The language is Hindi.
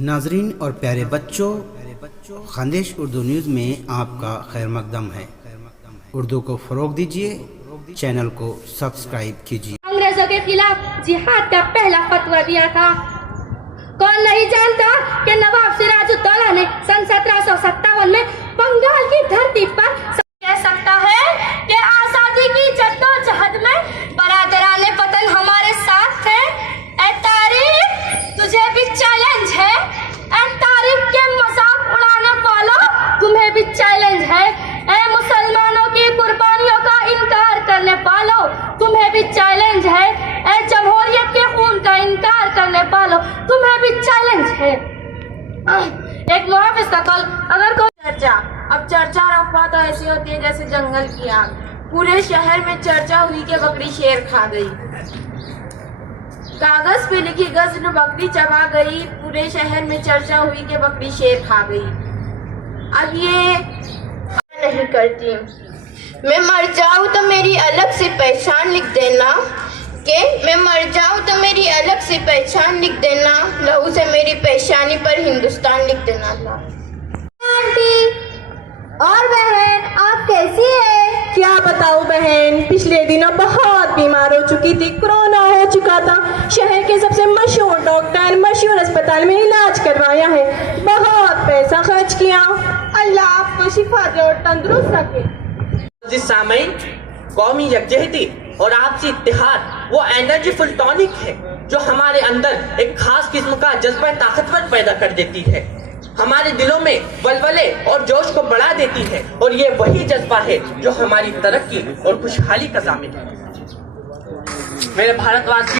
नाजरीन और प्यारे बच्चों, खानदेश उर्दू न्यूज़ में आपका खैर मकदम है। उर्दू को फ़रोग दीजिए, चैनल को सब्सक्राइब कीजिए। अंग्रेजों के खिलाफ जिहाद का पहला फतवा दिया था। कौन नहीं जानता कि नवाब सिराजुद्दौला ने सन 1757 में बंगाल की धरती पर कह सकता है कि आजादी की जद्दोजहद में बरादराने वतन हमारे साथ थे। ऐ तारीख, तुझे भी चैलेंज है। ऐ तारीख के मजाक उड़ाने वालों, तुम्हें भी चैलेंज है। ऐ मुसलमानों की कुर्बानियों का इनकार करने वालों, तुम्हें भी चैलेंज है। ऐ जमहूरियत के खून का इनकार करने वालों, तुम्हें भी चैलेंज है। एक मुहाफिज का कल, अगर कोई अब चर्चा और अफवाह तो ऐसी होती है जैसे जंगल की आग। पूरे शहर में चर्चा हुई कि बकरी शेर खा गई। कागज पे लिखी गज़ल बकरी चबा गई। पूरे शहर में चर्चा हुई कि बकरी शेर खा गई। अब ये नहीं करती। मैं मर जाऊं तो मेरी अलग से पहचान लिख देना। कि मैं मर जाऊं तो मेरी अलग से पहचान लिख देना। लहू से मेरी पेशानी पर हिंदुस्तान लिख देना। आंटी और बहन, आप कैसी है? क्या बताऊं बहन, पिछले दिनों बहुत बीमार हो चुकी थी। कोरोना हो चुका था। शहर के सबसे मशहूर डॉक्टर मशहूर अस्पताल में इलाज करवाया है। बहुत पैसा खर्च किया। अल्लाह आपको शिफा दे और तंदुरुस्त रखे। सामईन, कौमी यकजहती और आपसी इत्तेहाद वो एनर्जीफुल टॉनिक है जो हमारे अंदर एक खास किस्म का जज्बा ताकतवर पैदा कर देती है। हमारे दिलों में वलवले और जोश को बढ़ा देती है। और ये वही जज्बा है जो हमारी तरक्की और खुशहाली का ज़ामिन है। मेरे भारतवासी